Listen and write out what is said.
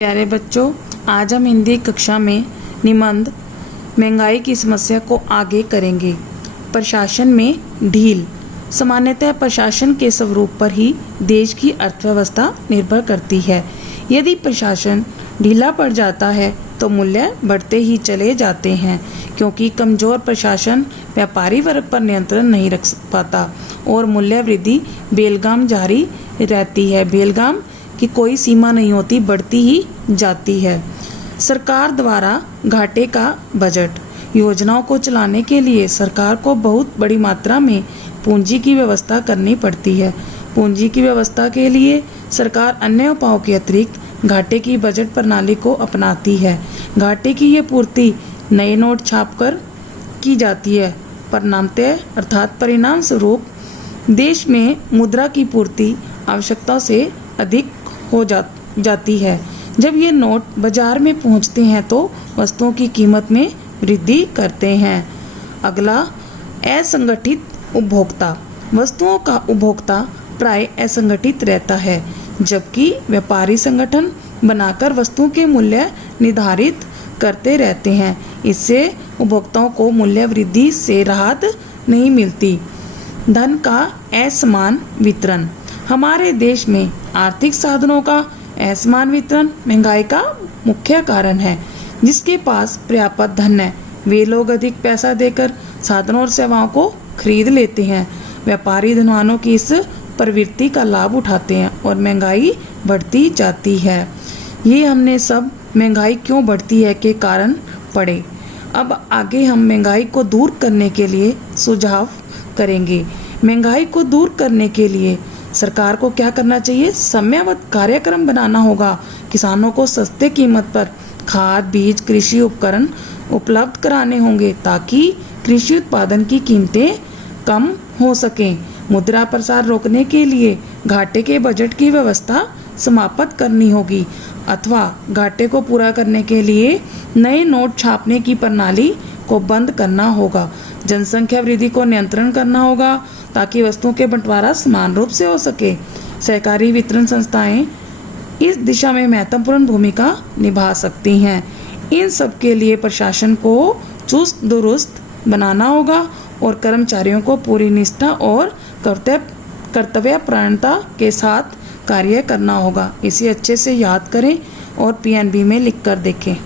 प्यारे बच्चों, आज हम हिंदी कक्षा में निबंध महंगाई की समस्या को आगे करेंगे। प्रशासन में ढील। सामान्यतः प्रशासन के स्वरूप पर ही देश की अर्थव्यवस्था निर्भर करती है। यदि प्रशासन ढीला पड़ जाता है तो मूल्य बढ़ते ही चले जाते हैं, क्योंकि कमजोर प्रशासन व्यापारी वर्ग पर नियंत्रण नहीं रख पाता और मूल्य वृद्धि बेलगाम जारी रहती है। बेलगाम की कोई सीमा नहीं होती, बढ़ती ही जाती है। सरकार द्वारा घाटे का बजट। योजनाओं को चलाने के लिए सरकार को बहुत बड़ी मात्रा में पूंजी की व्यवस्था करनी पड़ती है। पूंजी की व्यवस्था के लिए सरकार अन्य उपायों के अतिरिक्त घाटे की बजट प्रणाली को अपनाती है। घाटे की ये पूर्ति नए नोट छापकर की जाती है। परिणाम स्वरूप देश में मुद्रा की पूर्ति आवश्यकता से अधिक हो जाती है। जब ये नोट बाजार में पहुंचते हैं तो वस्तुओं की कीमत में वृद्धि करते हैं। अगला, असंगठित उपभोक्ता। वस्तुओं का उपभोक्ता प्राय असंगठित रहता है, जबकि व्यापारी संगठन बनाकर वस्तुओं के मूल्य निर्धारित करते रहते हैं। इससे उपभोक्ताओं को मूल्य वृद्धि से राहत नहीं मिलती। धन का असमान वितरण। हमारे देश में आर्थिक साधनों का असमान वितरण महंगाई का मुख्य कारण है। जिसके पास पर्याप्त धन है वे लोग अधिक पैसा देकर साधनों और सेवाओं को खरीद लेते हैं। व्यापारी धनवानों की इस प्रवृत्ति का लाभ उठाते हैं और महंगाई बढ़ती जाती है। ये हमने सब महंगाई क्यों बढ़ती है के कारण पढ़े। अब आगे हम महंगाई को दूर करने के लिए सुझाव करेंगे। महंगाई को दूर करने के लिए सरकार को क्या करना चाहिए? समयबद्ध कार्यक्रम बनाना होगा। किसानों को सस्ते कीमत पर खाद, बीज, कृषि उपकरण उपलब्ध कराने होंगे ताकि कृषि उत्पादन की कीमतें कम हो सकें। मुद्रा प्रसार रोकने के लिए घाटे के बजट की व्यवस्था समाप्त करनी होगी अथवा घाटे को पूरा करने के लिए नए नोट छापने की प्रणाली को बंद करना होगा। जनसंख्या वृद्धि को नियंत्रण करना होगा ताकि वस्तुओं के बंटवारा समान रूप से हो सके। सहकारी वितरण संस्थाएं इस दिशा में महत्वपूर्ण भूमिका निभा सकती हैं। इन सब के लिए प्रशासन को चुस्त दुरुस्त बनाना होगा और कर्मचारियों को पूरी निष्ठा और कर्तव्यपरायणता के साथ कार्य करना होगा। इसे अच्छे से याद करें और PNB में लिख कर देखें।